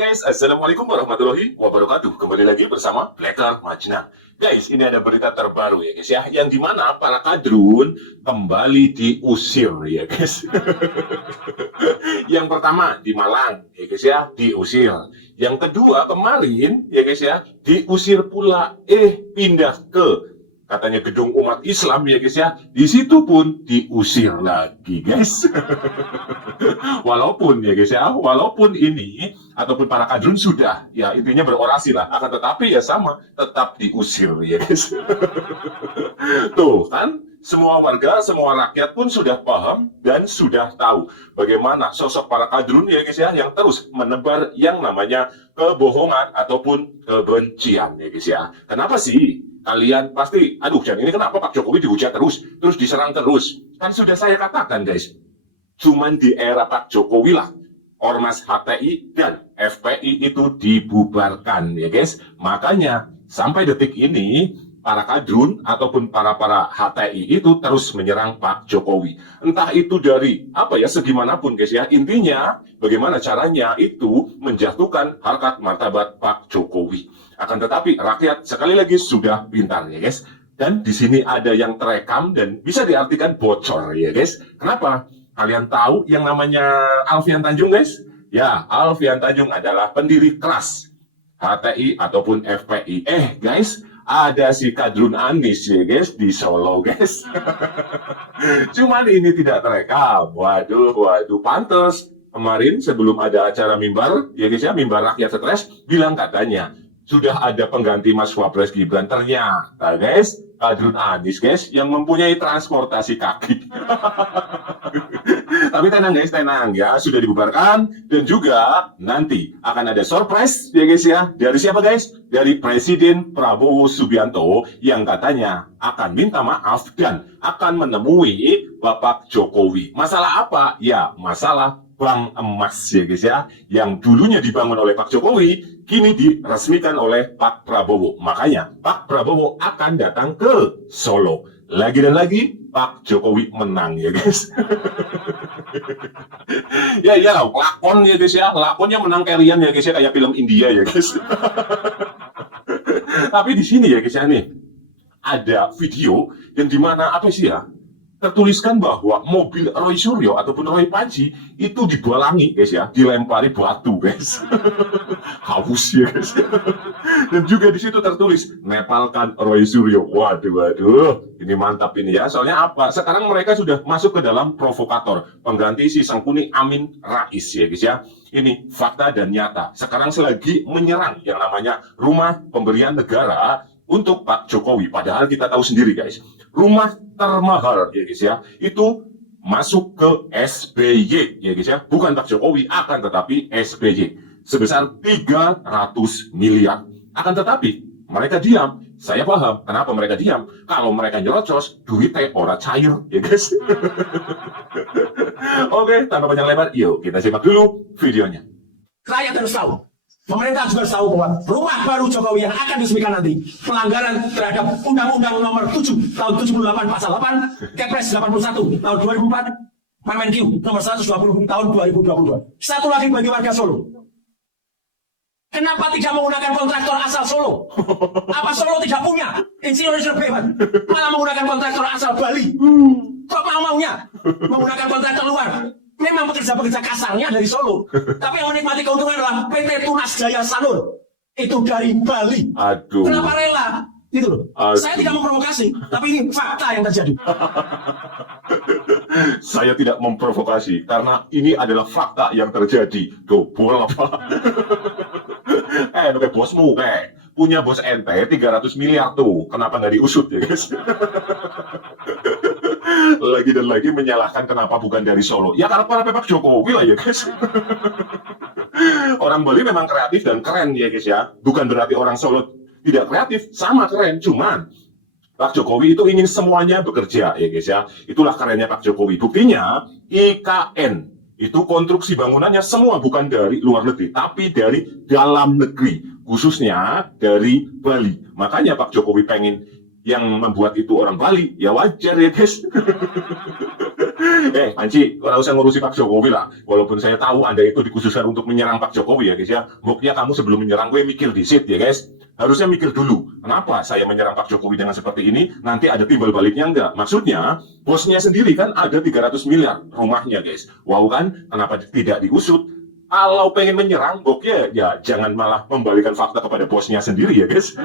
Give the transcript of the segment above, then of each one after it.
guys, Assalamualaikum warahmatullahi wabarakatuh. Kembali lagi bersama Blacker Majnang. Guys, ini ada berita terbaru ya guys ya, yang dimana para kadrun kembali diusir ya guys. Yang pertama di Malang ya guys ya, diusir. Yang kedua kemarin ya guys ya, diusir pula, pindah ke katanya gedung umat Islam ya guys ya, di situ pun diusir lagi guys. Walaupun ya guys ya, walaupun ini ataupun para kadrun sudah ya intinya berorasi lah, akan tetapi ya sama, tetap diusir ya guys. Tuh kan, semua warga, semua rakyat pun sudah paham dan sudah tahu bagaimana sosok para kadrun ya guys ya, yang terus menebar yang namanya kebohongan ataupun kebencian ya guys ya. Kenapa sih kalian pasti, aduh Jan, ini kenapa Pak Jokowi dihujat terus diserang terus? Kan sudah saya katakan guys, cuman di era Pak Jokowi lah Ormas HTI dan FPI itu dibubarkan ya guys. Makanya sampai detik ini para kadrun ataupun para HTI itu terus menyerang Pak Jokowi. Entah itu dari apa ya, segimanapun guys ya. Intinya bagaimana caranya itu menjatuhkan harkat martabat Pak Jokowi. Akan tetapi rakyat sekali lagi sudah pintar ya guys. Dan di sini ada yang terekam dan bisa diartikan bocor ya guys. Kenapa? Kalian tahu yang namanya Alfian Tanjung guys? Ya, Alfian Tanjung adalah pendiri keras HTI ataupun FPI. Guys, ada si kadrun Anies ya guys di Solo guys. Cuman ini tidak terekam. Waduh, pantes. Kemarin sebelum ada acara mimbar, ya guys ya, mimbar rakyat stres, bilang katanya sudah ada pengganti Mas Wapres Gibran. Ternyata guys, kadrun Anies guys yang mempunyai transportasi kaki. Tapi tenang guys, tenang ya, sudah dibubarkan. Dan juga nanti akan ada surprise ya guys ya. Dari siapa guys? Dari Presiden Prabowo Subianto yang katanya akan minta maaf dan akan menemui Bapak Jokowi. Masalah apa? Ya, masalah Bank Emas ya guys ya, yang dulunya dibangun oleh Pak Jokowi, kini diresmikan oleh Pak Prabowo. Makanya Pak Prabowo akan datang ke Solo. Lagi dan lagi Pak Jokowi menang ya guys. Ya lakon ya guys ya, lakonnya menang kerian ya guys ya, kayak film India ya guys. Tapi di sini ya guys ya, nih ada video yang dimana apa sih ya, tertuliskan bahwa mobil Roy Suryo ataupun Roy Panji itu dibalangi guys ya, dilempari batu guys. Haus ya guys. Dan juga di situ tertulis nepalkan Roy Suryo. Waduh, ini mantap ini ya. Soalnya apa? Sekarang mereka sudah masuk ke dalam provokator, pengganti si Sangkuni Amin Rais ya guys ya. Ini fakta dan nyata. Sekarang selagi menyerang yang namanya rumah pemberian negara untuk Pak Jokowi. Padahal kita tahu sendiri guys, rumah termahal ya guys ya, itu masuk ke SBY ya guys ya, bukan Pak Jokowi, akan tetapi SBY sebesar 300 miliar. Akan tetapi mereka diam. Saya paham kenapa mereka diam. Kalau mereka nyerocos, duitnya ora cair ya guys. Oke, tanpa panjang lebar, yuk kita simak dulu videonya. Rakyat harus tahu, pemerintah juga harus tahu bahwa rumah baru Jokowi yang akan diresmikan nanti pelanggaran terhadap Undang-Undang Nomor 7 Tahun 78 Pasal 8, Kepres 81 Tahun 2004, Permenq Nomor 120 Tahun 2022. Satu lagi bagi warga Solo, kenapa tidak menggunakan kontraktor asal Solo? Apa Solo tidak punya insinyur hebat, malah menggunakan kontraktor asal Bali? Kok maunya menggunakan kontraktor luar? Memang pekerja-pekerja kasarnya dari Solo, tapi yang menikmati keuntungan adalah PT Tunas Jaya Sanur, itu dari Bali. Aduh. Kenapa rela? Gitu loh. Aduh. Saya tidak memprovokasi, tapi ini fakta yang terjadi. Saya tidak memprovokasi karena ini adalah fakta yang terjadi. Dobol apa? Bosmu punya bos ente 300 miliar tuh, kenapa nggak diusut ya guys? Lagi dan lagi menyalahkan kenapa bukan dari Solo. Ya karena para Pak Jokowi lah ya guys. Orang Bali memang kreatif dan keren ya guys ya. Bukan berarti orang Solo tidak kreatif, sama keren. Cuman Pak Jokowi itu ingin semuanya bekerja ya guys ya. Itulah kerennya Pak Jokowi. Buktinya IKN itu konstruksi bangunannya semua bukan dari luar negeri, tapi dari dalam negeri, khususnya dari Bali. Makanya Pak Jokowi pengen yang membuat itu orang Bali, ya wajar ya guys. Panci, kalau usah ngurusi Pak Jokowi lah. Walaupun saya tahu Anda itu dikhususkan untuk menyerang Pak Jokowi ya guys ya. Buktinya kamu sebelum menyerang gue mikir dikit ya guys. Harusnya mikir dulu, kenapa saya menyerang Pak Jokowi dengan seperti ini, nanti ada timbal baliknya enggak? Maksudnya, bosnya sendiri kan ada 300 miliar rumahnya guys. Wow kan, kenapa tidak diusut? Kalau pengen menyerang, boknya ya jangan malah membalikan fakta kepada bosnya sendiri ya guys.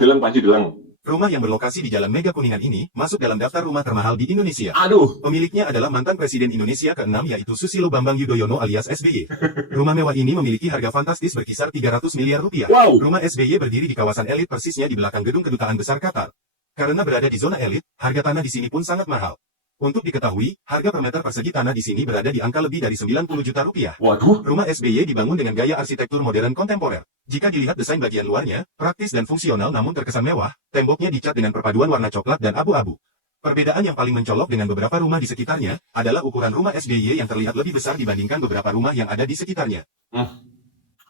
Deleng Panci, deleng. Rumah yang berlokasi di Jalan Mega Kuningan ini masuk dalam daftar rumah termahal di Indonesia. Aduh, Pemiliknya adalah mantan Presiden Indonesia ke-6 yaitu Susilo Bambang Yudhoyono alias SBY. Rumah mewah ini memiliki harga fantastis berkisar 300 miliar rupiah. wow. Rumah SBY berdiri di kawasan elit persisnya di belakang gedung kedutaan besar Qatar. Karena berada di zona elit, harga tanah di sini pun sangat mahal. Untuk diketahui, harga per meter persegi tanah di sini berada di angka lebih dari 90 juta rupiah. Waduh, Rumah SBY dibangun dengan gaya arsitektur modern kontemporer. Jika dilihat desain bagian luarnya, praktis dan fungsional namun terkesan mewah, temboknya dicat dengan perpaduan warna coklat dan abu-abu. Perbedaan yang paling mencolok dengan beberapa rumah di sekitarnya, adalah ukuran rumah SBY yang terlihat lebih besar dibandingkan beberapa rumah yang ada di sekitarnya.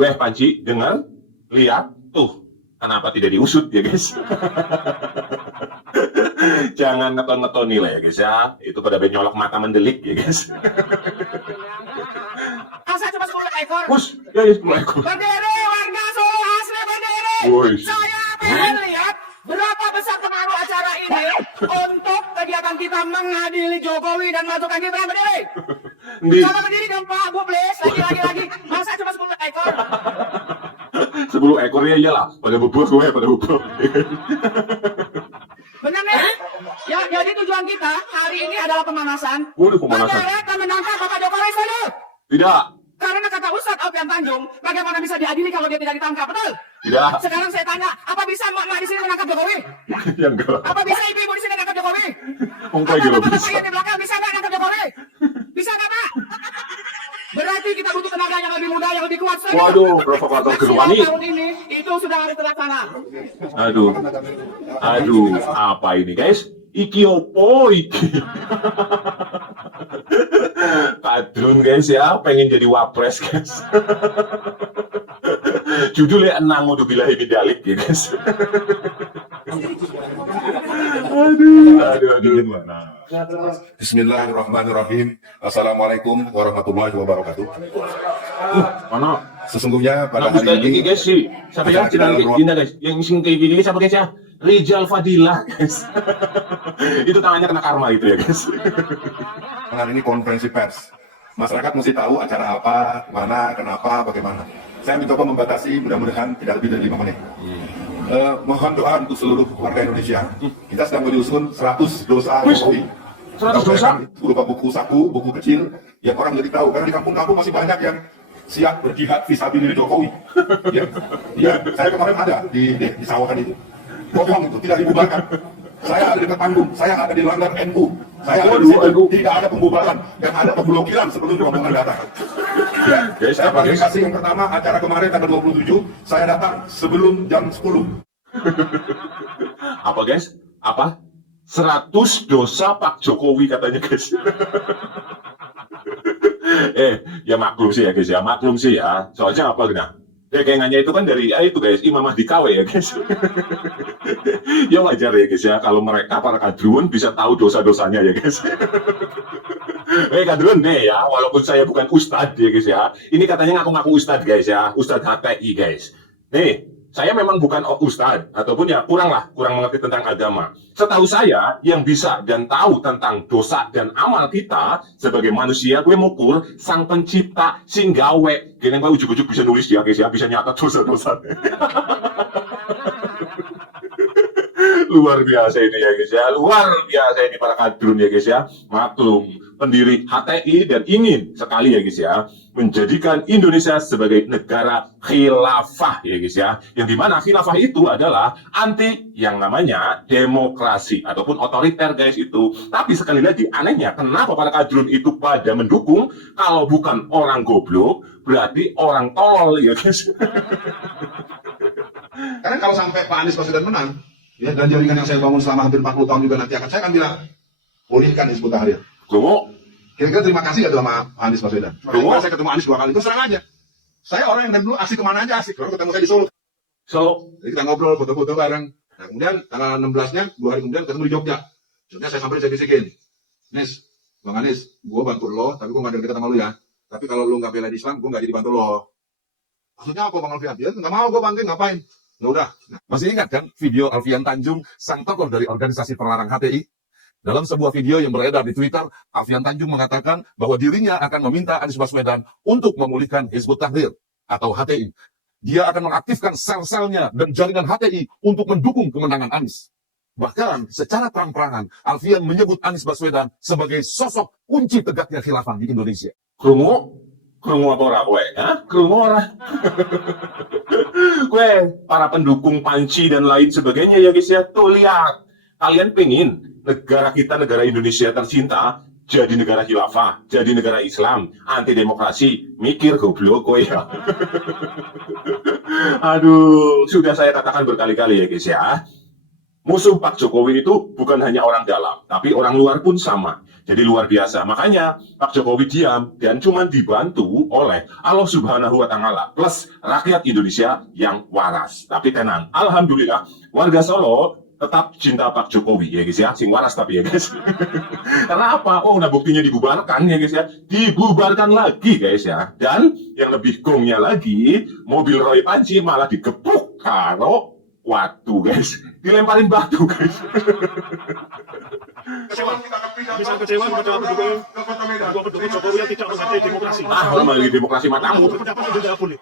weh Panci, dengar, lihat, tuh, kenapa tidak diusut ya guys? Jangan ngeton-ngetoni lah ya guys ya, itu pada nyolok mata mendelik ya guys. Masa cuma 10 ekor? Bus, ya 10 ekor. Berdiri, warga Solo asli berdiri. Woi. Saya pengen lihat berapa besar pengaruh acara ini untuk kegiatan kita mengadili Jokowi dan masukkan Gibran. Berdiri. Di Sama berdiri dong Pak, Bu please. Lagi. Masa cuma 10 ekor? 10 ekor ya iyalah, pada bubuk gue, pada bubuk. Benar nih? Ya, jadi tujuan kita hari ini adalah pemanasan. Waduh, pemanasan. Negara akan menangkap Bapak Jokowi saja. Tidak, Karena kata Ustadz Alfian Tanjung, bagaimana bisa diadili kalau dia tidak ditangkap? Betul? tidak. Sekarang saya tanya, apa bisa emak-emak di sini menangkap Jokowi? Ya enggak. Apa bisa ibu-ibu di sini menangkap Jokowi? Oh, Apa kayak gitu bapak-bapak bisa. yang di belakang bisa nggak nangkap Jokowi? Bisa nggak Pak? Berarti kita butuh tenaga yang lebih muda, yang lebih kuat. Setuju? Waduh, provokator Gerwani. Tahun ini itu sudah harus terlaksana. Aduh, apa ini guys? Iki opo iki? Kadrun guys ya, pengen jadi wapres guys. Judulnya enang udah bilahi bidalik ya guys. aduh. Bismillahirrahmanirrahim. Assalamualaikum warahmatullahi wabarakatuh. Mana? Sesungguhnya pada Nah, Ustaz hari ini ini guys sih, siapa ya? Cina guys, yang sing kayak gini siapa guys ya? Rizal Fadilah guys. Itu tangannya kena karma itu ya guys. hari ini konferensi pers. Masyarakat mesti tahu acara apa, mana, kenapa, bagaimana. Saya mencoba membatasi, mudah-mudahan tidak lebih dari 5 menit. Mohon doa untuk seluruh warga Indonesia. Kita sedang menyusun 100 dosa Jokowi. 100 dosa? Berupa buku saku, buku kecil, yang orang jadi tahu. Karena di kampung-kampung masih banyak yang siap berjihad fisabilillah Jokowi. Ya, saya kemarin ada di Sawakan itu. Bohong itu, tidak dibubarkan. Saya ada di dekat panggung, saya ada di langgar NU. Saya ada di situ, tidak ada pembubaran, dan ada pemblokiran sebelum rombongan datang. Ya, Guys, saya apa, guys? kasih yang pertama, acara kemarin tanggal 27, saya datang sebelum jam 10. Apa guys? Apa? 100 dosa Pak Jokowi katanya guys. Ya maklum sih ya guys ya, maklum sih ya. Soalnya apa gini? Ya kayaknya itu kan dari itu guys, Imam Mahdi KW ya guys. Ya wajar ya guys ya, kalau mereka para kadrun bisa tahu dosa-dosanya ya guys. Kadrun nih ya, walaupun saya bukan ustadz ya guys ya. Ini katanya ngaku-ngaku ustadz guys ya, ustadz HTI guys. Nih, saya memang bukan ustadz, ataupun ya kurang mengerti tentang agama. Setahu saya, yang bisa dan tahu tentang dosa dan amal kita sebagai manusia, gue mukur sang pencipta, sing gawe. Gini gue ujuk-ujuk bisa nulis ya guys ya, bisa nyata dosa-dosa. Luar biasa ini ya guys ya, luar biasa ini para kadrun ya guys ya. Maklum, pendiri HTI dan ingin sekali ya guys ya menjadikan Indonesia sebagai negara khilafah ya guys ya, yang dimana khilafah itu adalah anti yang namanya demokrasi ataupun otoriter guys itu. Tapi sekali lagi anehnya, kenapa para kadrun itu pada mendukung? Kalau bukan orang goblok berarti orang tolol ya guys. Karena kalau sampai Pak Anies Baswedan menang, ya, dan jaringan yang saya bangun selama hampir 40 tahun juga nanti saya akan bilang, pulihkan Hizbut Tahrir. Tunggu, Kira-kira terima kasih gak tuh sama Pak Anies Baswedan? Tunggu. Makanya saya ketemu Anies 2 kali, itu serang aja. Saya orang yang dari dulu asik kemana aja asik. Kalau ketemu saya di Solo, so jadi kita ngobrol, foto-foto bareng. Nah kemudian tanggal 16-nya, 2 hari kemudian ketemu di Jogja. Jogja saya sampai saya bisikin. Nis, Bang Anies, gue bantu lo, tapi gue gak ada dekat sama lo ya. Tapi kalau lo gak belain Islam, gue gak jadi bantu lo. Maksudnya apa Bang Alfian? Ya gak mau gue bantuin, ngapain? Ya udah. Masih ingat kan video Alfian Tanjung, sang tokoh dari organisasi pelarang HTI? Dalam sebuah video yang beredar di Twitter, Alfian Tanjung mengatakan bahwa dirinya akan meminta Anies Baswedan untuk memulihkan Hizbut Tahrir atau HTI. Dia akan mengaktifkan sel-selnya dan jaringan HTI untuk mendukung kemenangan Anies. Bahkan secara terang-terangan, Alfian menyebut Anies Baswedan sebagai sosok kunci tegaknya khilafah di Indonesia. Krungu? Krungu apa ora kowe? Hah? Krungu ora? Kowe, para pendukung Panci dan lain sebagainya ya guys ya, tuh lihat. Kalian pengen negara kita, negara Indonesia tercinta, jadi negara khilafah, jadi negara Islam, anti demokrasi, mikir goblok kowe ya. Aduh, sudah saya katakan berkali-kali ya guys ya. Musuh Pak Jokowi itu bukan hanya orang dalam, tapi orang luar pun sama. Jadi luar biasa. Makanya Pak Jokowi diam dan cuma dibantu oleh Allah Subhanahu wa Ta'ala plus rakyat Indonesia yang waras. Tapi tenang, alhamdulillah warga Solo tetap cinta Pak Jokowi ya guys ya, sing waras tapi ya guys. Karena apa? Oh, nah buktinya dibubarkan ya guys ya, dibubarkan lagi guys ya. Dan yang lebih gongnya lagi, mobil Roy Panci malah digebuk karo watu guys, dilemparin batu guys. Misal kecewa kepada pendukung Jokowi yang tidak menghargai demokrasi. Orang lagi demokrasi matamu. Berpendapat itu tidak boleh.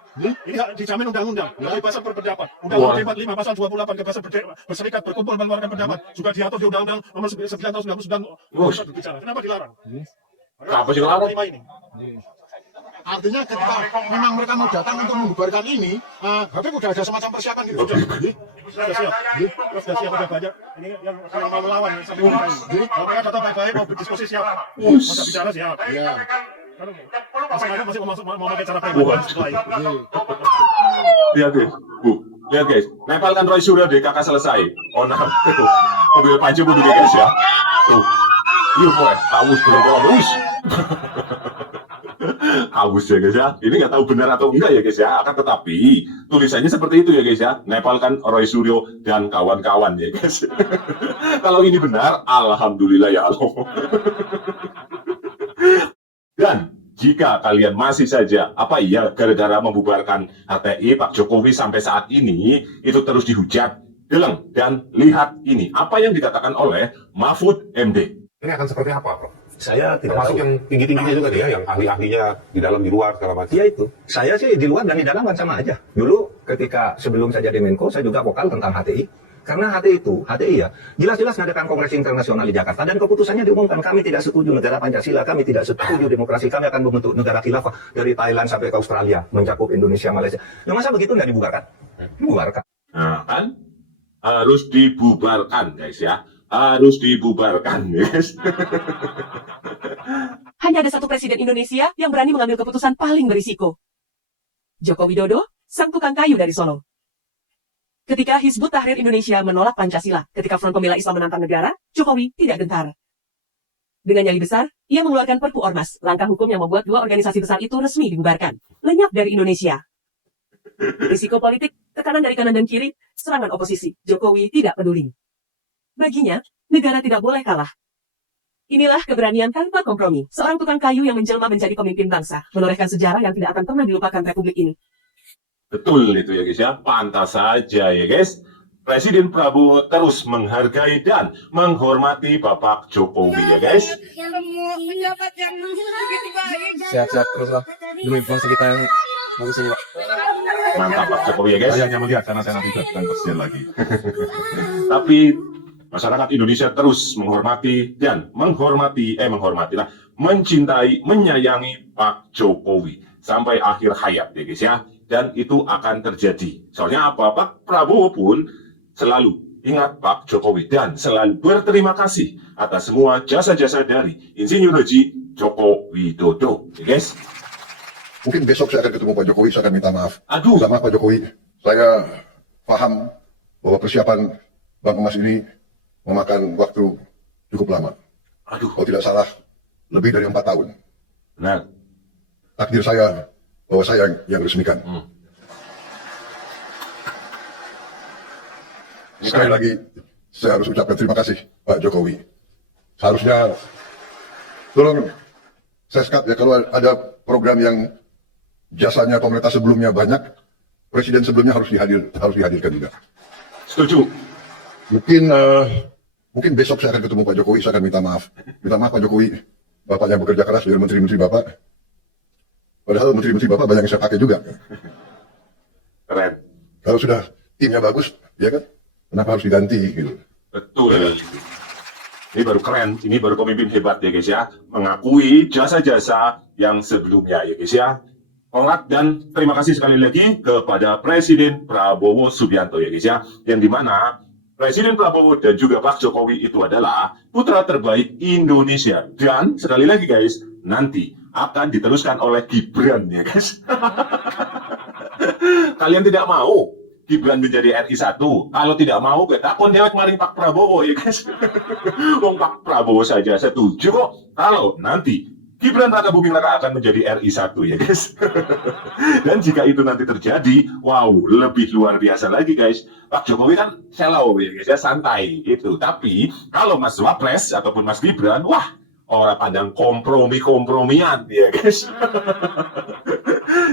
Ini hak dijamin undang-undang, kebebasan berpendapat. Undang-undang 45 pasal 28 kebebasan berserikat, berkumpul, mengeluarkan pendapat. Juga diatur di Undang-Undang Nomor 9 Tahun 1999 berbicara. Kenapa dilarang? Apa sih larang? Ini. Artinya ketika memang mereka mau datang untuk membubarkan ini, berarti udah ada semacam persiapan gitu. Sudah siap. Sudah siap, ada banyak. Ini yang mau melawan sampai sekarang. Kalau mereka datang baik-baik, mau berdiskusi siap. Mau bicara siap. Ya. Masih mau pakai cara baik-baik setelah ini. Lihat guys, Bu, lihat guys, nempelkan Roy Suryo deh, kakak selesai. Oh nah, tuh, mobil Panci mobil guys ya. Tuh, iya boy, haus belum haus. Haus ya guys ya. Ini nggak tahu benar atau enggak ya guys ya. Akan tetapi tulisannya seperti itu ya guys ya. Nepalkan Roy Suryo dan kawan-kawan ya guys. Kalau ini benar, alhamdulillah ya Allah. Dan jika kalian masih saja, apa iya gara-gara membubarkan HTI Pak Jokowi sampai saat ini itu terus dihujat, deleng dan lihat ini apa yang dikatakan oleh Mahfud MD. Ini akan seperti apa, Prof? Saya tidak Termasuk tahu. yang tinggi-tingginya juga dia, yang ahli-ahlinya di dalam, di luar, segala macam. Ya itu, saya sih di luar dan di dalam kan sama aja. Dulu ketika sebelum saya jadi Menko, saya juga vokal tentang HTI. Karena HTI ya, jelas-jelas ngadakan Kongres Internasional di Jakarta dan keputusannya diumumkan kami tidak setuju negara Pancasila, kami tidak setuju demokrasi, kami akan membentuk negara khilafah dari Thailand sampai ke Australia, mencakup Indonesia, Malaysia. Nah, masa begitu nggak dibubarkan? Dibubarkan. Nah kan, harus dibubarkan guys ya. Harus dibubarkan guys. Hanya ada satu presiden Indonesia yang berani mengambil keputusan paling berisiko. Joko Widodo, sang tukang kayu dari Solo. Ketika Hizbut Tahrir Indonesia menolak Pancasila, ketika Front Pembela Islam menantang negara, Jokowi tidak gentar. Dengan nyali besar, ia mengeluarkan Perpu Ormas, langkah hukum yang membuat dua organisasi besar itu resmi dibubarkan. Lenyap dari Indonesia. Risiko politik, tekanan dari kanan dan kiri, serangan oposisi, Jokowi tidak peduli. Baginya, negara tidak boleh kalah. Inilah keberanian tanpa kompromi, seorang tukang kayu yang menjelma menjadi pemimpin bangsa, menorehkan sejarah yang tidak akan pernah dilupakan Republik ini. Betul itu ya guys ya, pantas saja ya guys. Presiden Prabowo terus menghargai dan menghormati Bapak Jokowi ya guys. Sehat-sehat terus lah, demi bangsa kita yang bagus ini, Pak. Mantap Pak Jokowi ya guys. Saya hanya melihat karena saya nanti bukan presiden lagi. Tapi masyarakat Indonesia terus menghormati dan mencintai, menyayangi Pak Jokowi sampai akhir hayat ya guys ya. Dan itu akan terjadi. Soalnya apa? Pak Prabowo pun selalu ingat Pak Jokowi dan selalu berterima kasih atas semua jasa-jasa dari Insinyur Haji Joko Widodo. Ya guys. Mungkin besok saya akan ketemu Pak Jokowi, saya akan minta maaf. Aduh. Sama Pak Jokowi, saya paham bahwa persiapan Bank Emas ini memakan waktu cukup lama. Aduh. Kalau tidak salah, lebih dari 4 tahun. Nah, Takdir saya bahwa saya yang resmikan. Sekali lagi, saya harus ucapkan terima kasih Pak Jokowi. Seharusnya tolong saya sekat ya, kalau ada program yang jasanya pemerintah sebelumnya banyak, presiden sebelumnya harus dihadirkan juga. Setuju. Mungkin besok saya akan ketemu Pak Jokowi, saya akan minta maaf Pak Jokowi, Bapak yang bekerja keras dengan menteri-menteri Bapak. Padahal menteri-menteri Bapak banyak yang saya pakai juga. Keren. Kalau sudah timnya bagus, ya kan, kenapa harus diganti gitu. Betul. Ini baru keren, ini baru pemimpin hebat ya guys ya. Mengakui jasa-jasa yang sebelumnya ya guys ya. Kongrats dan terima kasih sekali lagi kepada Presiden Prabowo Subianto ya guys ya. Yang dimana Presiden Prabowo dan juga Pak Jokowi itu adalah putra terbaik Indonesia. Dan sekali lagi guys, nanti akan diteruskan oleh Gibran ya guys. Kalian tidak mau Gibran menjadi RI 1. Kalau tidak mau, kita kon dewek maring Pak Prabowo ya guys. Wong Pak Prabowo saja setuju kok kalau nanti Gibran Raka Buming Raka akan menjadi RI 1 ya guys. Dan jika itu nanti terjadi, wow, lebih luar biasa lagi guys. Pak Jokowi kan shallow ya guys ya, santai gitu. Tapi kalau Mas Wapres ataupun Mas Gibran, wah, orang pandang kompromi-kompromian ya guys.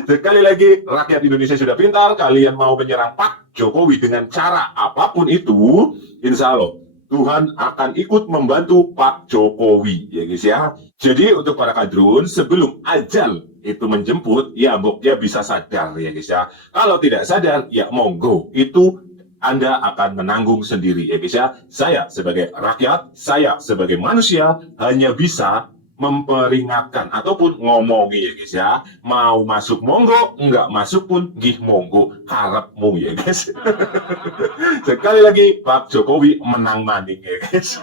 Sekali lagi, rakyat Indonesia sudah pintar. Kalian mau menyerang Pak Jokowi dengan cara apapun itu, insya Allah Tuhan akan ikut membantu Pak Jokowi ya guys ya. Jadi untuk para kadrun, sebelum ajal itu menjemput, ya mboknya bisa sadar ya guys ya. Kalau tidak sadar, ya monggo, itu Anda akan menanggung sendiri ya guys ya. Saya sebagai rakyat, saya sebagai manusia hanya bisa memperingatkan ataupun ngomongi ya guys ya. Mau masuk monggo, enggak masuk pun gih monggo, karepmu ya guys. Sekali lagi Pak Jokowi menang maning ya guys.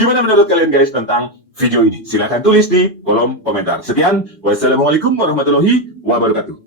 Gimana menurut kalian guys tentang video ini? Silahkan tulis di kolom komentar. Sekian, wassalamualaikum warahmatullahi wabarakatuh.